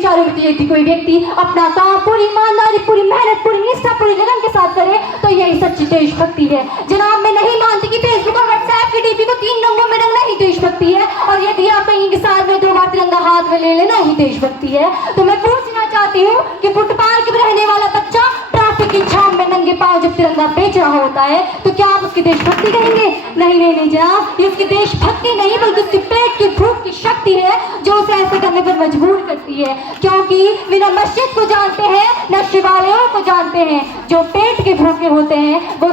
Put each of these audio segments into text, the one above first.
विचारों में यदि कोई व्यक्ति अपना काम पूरी ईमानदारी, पूरी मेहनत, पूरी निष्ठा, पूरी लगन के साथ करे तो यही सच्ची देशभक्ति है। जनाब, मैं नहीं मानती कि फेसबुक और व्हाट्सएप की डीपी को 3 रंगों में रंगना ही देशभक्ति है, और यदि आप कहीं के साथ में 2 बार तिरंगा हाथ में ले लेना ही देशभक्ति है। तो मैं पूछना चाहती हूँ कि फुटपाथ पर रहने वाला बच्चा ट्रैफिक की छाम में नंगे पांव जब तिरंगा बेच रहा होता है तो क्या आप उसकी देशभक्ति कहेंगे? नहीं जनाब, ये उसकी देशभक्ति नहीं बल्कि उसकी पेट की भूख की शक्ति है जो उसे ऐसे करने पर मजबूर करती है, क्योंकि वे न मस्जिद को जानते हैं न शिवालयों को जानते हैं। जो पेट के भूखे होते हैं वो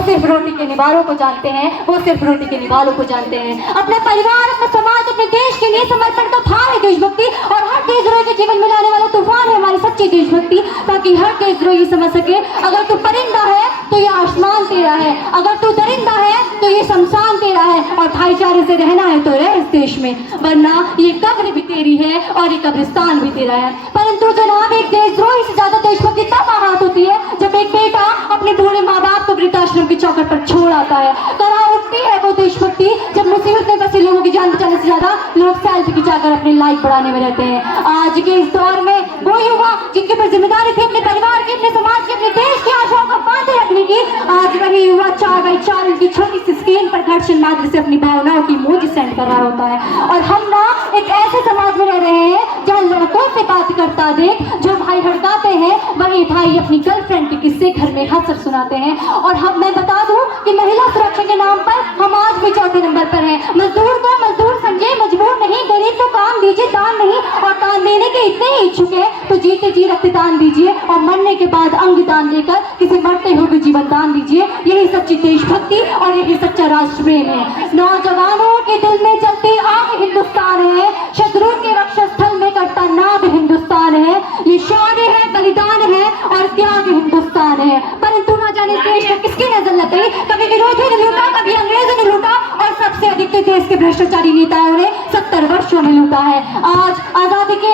सिर्फ रोटी के निवालों को जानते हैं, वो सिर्फ रोटी के निवालों को जानते हैं। अपने परिवार, अपने समाज, अपने देश के लिए समर्पण का भाव है देशभक्ति, और हर देशद्रोही के जीवन में लाने वाला तूफान है हमारी सच्ची देशभक्ति, ताकि हर देशद्रोही समझ सके अगर तू परिंदा है तो ये आसमान तेरा है, अगर तू दरिंदा है तो ये शमशान तेरा है, और भाईचारे से रहना है तो रह इस देश में, वरना ये कब्र भी तेरी है और ये कब्रिस्तान भी तेरा है। परंतु जनाब, एक देशद्रोही से ज्यादा देशभक्ति तब आहत होती है जब एक बेटा अपने बूढ़े माँ बाप को वृद्धाश्रम की चौखट पर छोड़ आता है। कहाँ उठती है वो देशभक्ति जब मुसीबत में फंसे लोगों की जान बचाने से ज्यादा लोग सेल्फी खिंचाकर अपनी लाइफ बढ़ाने में रहते हैं। आज के इस दौर में वो युवा जिनके पर जिम्मेदारी थी अपने परिवार की, अपने समाज की, अपने देश की आशाओं को बांधे रखने की, आज वही युवा 4x4 की छोटी सी स्क्रीन पर घर्षण मात्र से अपनी भावनाओं की इमोजी सेंड कर रहा होता है। और हम ना एक ऐसे समाज में रह रहे हैं जहाँ लड़कों से बात करता देख जो भाई हड़काते हैं वही भाई अपनी गर्लफ्रेंड के किस्से घर में हंसकर सुनाते हैं। और मैं बता दूं कि महिला सुरक्षा के नाम पर हम आज भी 4थे नंबर पर हैं। मजदूर को मजदूर समझे, मजबूर नहीं, गरीब को काम दीजिए, दान नहीं, और दान देने के इतने ही इच्छुक है तो जीते जी रक्तदान दीजिए, और मरने के बाद अंग दान देकर किसी मरते हुए भी जीवन दान दीजिए। यही सच्ची देशभक्ति और यही सच्चा राष्ट्र प्रेम है। नौजवानों के दिल में जलती आग हिंदुस्तान है, शत्रु के वक्षस्थल में करता नाद हिंदुस्तान है। ये शौर्य है, बलिदान है और त्याग हिंदुस्तान है। परंतु ना जाने देश में किसकी नजर लग गई, कभी विरोधी ने लूटा, कभी अंग्रेजों ने लूटा, और सबसे अधिक तो देश के भ्रष्टाचारी नेताओं ने 70 वर्षों में लूटा है। आज आजादी के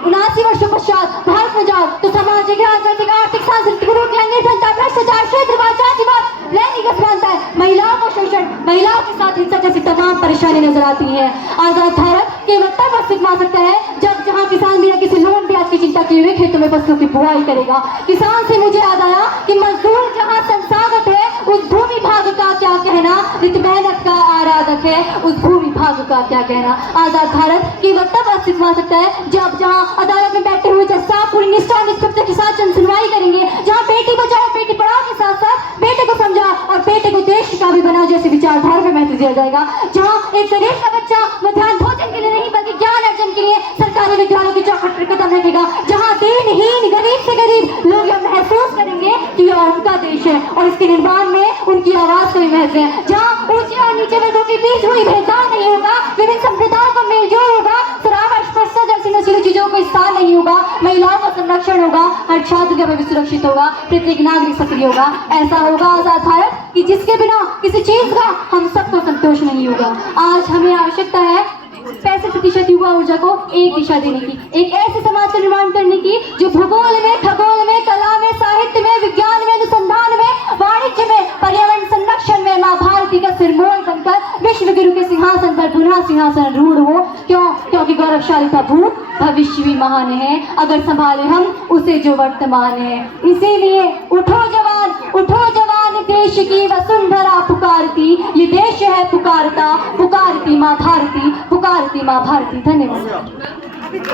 79 वर्षों पश्चात भारत में जाओ तो सामाजिक, राजनीतिक, आर्थिक, सांस्कृतिक रूप, लैंगिक संता, भ्रष्टाचार, क्षेत्रवाद, जातिवाद, लैंगिक असमानता, महिलाओं का शोषण, महिलाओं के साथ हिंसा जैसी तमाम परेशानी नजर आती है। आजाद भारत केवल तब अस्तित्व मा सकता है जब जहां किसान बिना किसी लोन ब्याज की चिंता किए हुए खेतों में फसलों की बुआई करेगा। किसान से मुझे याद आया कि मजदूर जहां संसाधक है उस भूमि भाग का क्या कहना, नित मेहनत का आराधक है उस भूमि भाग का क्या कहना। आजाद भारत केवल तब अस्तित्व मा सकता है जब जहां अदालत में बैठे हुए जज साहब पूरी निष्ठा और निष्पक्षता के साथ सुनवाई करेंगे, जहां बेटी बचाओ बेटी पढ़ाओ के साथ साथ बेटे को समझा और बेटे को देश का भी बनाओ जैसे विचारधारा में महत्व दिया जाएगा, जहां एक गरीब का बच्चा मध्याह्न भोजन के लिए नहीं बल्कि ज्ञान अर्जन के लिए सरकारी विद्यालयों की चौखट पर कदम रखेगा, जहां दीनहीन गरीब से गरीब लोग यह महसूस करेंगे कि यह उनका देश है और इसके निर्माण में उनकी आवाज का भी महत्व है, जहां ऊंचे और नीचे वर्गों के बीच हुई भेदभाव नहीं होगा, विभिन्न संप्रदायों का मेलजोल होगा, शराब अस्पृश्यता जैसी नशीली चीजों को स्थान नहीं होगा, महिलाओं का संरक्षण होगा, हर छात्र का भविष्य सुरक्षित होगा, प्रत्येक नागरिक सक्रिय होगा। ऐसा होगा आजाद भारत कि जिसके बिना किसी चीज का हम सबको संतोष नहीं होगा। आज हमें आवश्यकता है 65% युवा ऊर्जा को एक दिशा देने की, एक ऐसे समाज का निर्माण करने की जो भूगोल में, खगोल में, कला में, साहित्य में, विज्ञान में, अनुसंधान में, वाणिज्य में, पर्यावरण संरक्षण में माँ भारती का सिरमौर बनकर विश्व गुरु के सिंहासन पर पुनः सिंहासन रूढ़ हो। क्योंकि गौरवशाली का भूत भविष्य भी महान है अगर संभाले हम उसे जो वर्तमान है। इसीलिए उठो जवान देश की वसुंधरा पुकारती, ये देश है पुकारता, पुकारती माँ भारती, पुकारती माँ भारती। धन्यवाद।